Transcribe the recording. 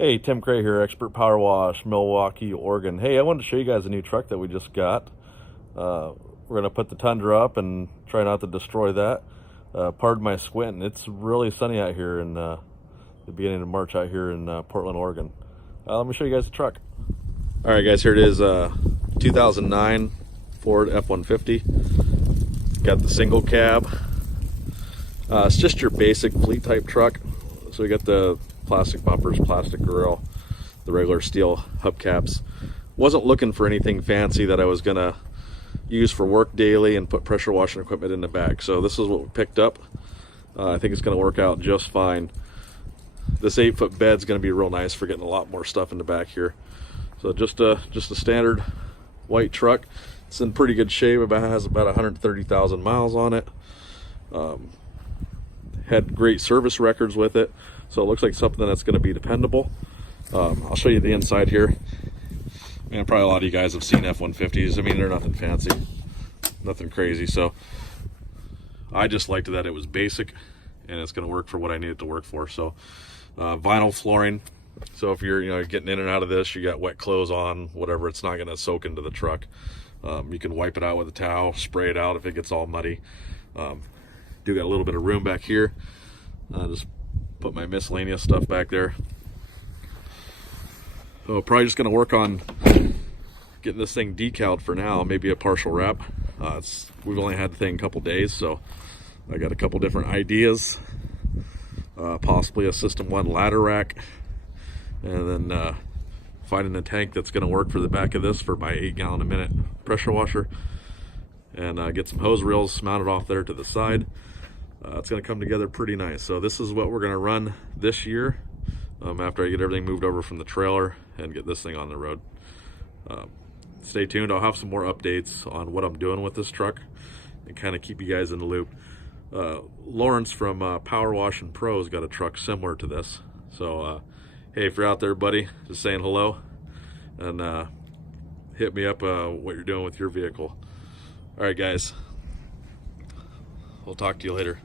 Hey, Tim Cray here, Expert Power Wash, Milwaukee, Oregon. Hey, I wanted to show you guys a new truck that we just got. We're going to put the Tundra up and try not to destroy that. Pardon my squinting. It's really sunny out here in the beginning of March out here in Portland, Oregon. Let me show you guys the truck. All right, guys, here it is, 2009 Ford F-150. Got the single cab. It's just your basic fleet type truck. So we got the plastic bumpers, plastic grille, the regular steel hubcaps. Wasn't looking for anything fancy that I was gonna use for work daily and put pressure washing equipment in the back. So this is what we picked up. I think it's gonna work out just fine. This 8-foot bed's gonna be real nice for getting a lot more stuff in the back here. So just a standard white truck. It's in pretty good shape. It has about 130,000 miles on it. Had great service records with it, so it looks like something that's going to be dependable. I'll show you the inside here. Man, probably a lot of you guys have seen F-150s. I mean, they're nothing fancy, nothing crazy. So I just liked that it was basic and it's going to work for what I need it to work for. So vinyl flooring. So if you're getting in and out of this, you got wet clothes on, whatever, it's not going to soak into the truck. You can wipe it out with a towel, spray it out if it gets all muddy. Do got a little bit of room back here. Just put my miscellaneous stuff back there. So probably just going to work on getting this thing decaled for now, maybe a partial wrap. We've only had the thing a couple days, so I got a couple different ideas. Possibly a System 1 ladder rack, and then finding a tank that's going to work for the back of this for my 8-gallon a minute pressure washer, and get some hose reels mounted off there to the side. It's going to come together pretty nice. So this is what we're going to run this year after I get everything moved over from the trailer and get this thing on the road. Stay tuned. I'll have some more updates on what I'm doing with this truck and kind of keep you guys in the loop. Lawrence from Power Wash and Pro's got a truck similar to this. So hey, if you're out there, buddy, just saying hello, and hit me up what you're doing with your vehicle. All right, guys, we'll talk to you later.